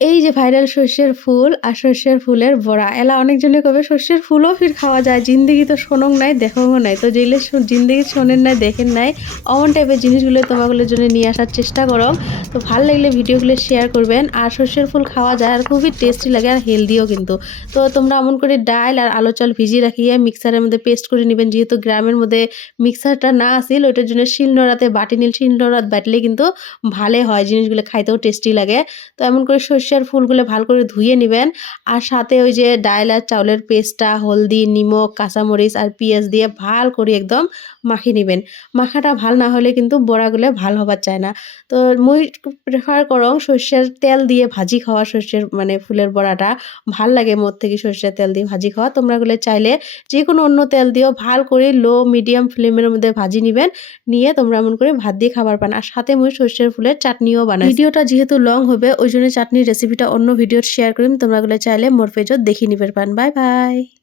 এই যে ভাইরাল সর্ষের ফুল আর সর্ষের ফুলের বড়া এলা অনেকজনে কবে সর্ষের ফুলও ফির খাওয়া যায় জিন্দগি তো শোনং নাই দেখও নাই তো যেইলে জিন্দগি শোনেন নাই দেখেন নাই অমন টাইপের জিনিসগুলো তোমাগুলোর জন্য নিয়ে আসার চেষ্টা করো। তো ভালো লাগলে ভিডিওগুলো শেয়ার করবেন। আর সর্ষের ফুল খাওয়া যায় আর খুবই টেস্টি লাগে আর হেলদিও কিন্তু। তো তোমরা এমন করে ডাল আর আলো চাল ভিজিয়ে রাখিয়ে মিক্সারের মধ্যে পেস্ট করে নেবেন, যেহেতু গ্রামের মধ্যে মিক্সারটা না আসিল ওইটার জন্য শিলনোড়াতে বাটি নিল, শিলনোড়াত বাটলে কিন্তু ভালো হয়, জিনিসগুলো খাইতেও টেস্টি লাগে। তো এমন করে সর্ষের ফুলগুলো ভালো করে ধুয়ে নেবেন। আর সাথে ওই যে ডাল আর চাউলের পেস্টটা, হলদি, নিমক, কাঁচামরিচ আর পেঁয়াজ দিয়ে ভাল করে একদম মাখিয়ে নেবেন। মাখাটা ভাল না হলে কিন্তু বড়াগুলো ভাল হবার চায় না। তো মুই প্রেফার করং সর্ষের তেল দিয়ে ভাজি খাওয়া, সর্ষের মানে ফুলের বড়াটা ভাল লাগে মোর থেকে সর্ষের তেল দিয়ে ভাজি খাওয়া। তোমরা গুলো চাইলে যে কোনো অন্য তেল দিয়েও ভাল করে লো মিডিয়াম ফ্লেমের মধ্যে ভাজি নিবেন, নিয়ে তোমরা এমন করে ভাত দিয়ে খাবার পান। আর সাথে মুই সর্ষের ফুলের চাটনিও বানাই। ভিডিওটা যেহেতু লং হবে ওই জন্য চাটনির রেসিপিটা অন্য ভিডিওর শেয়ার করিম, তোমরা গুলো চাইলে মোর পেজত দেখি নিবে পান। Bye bye.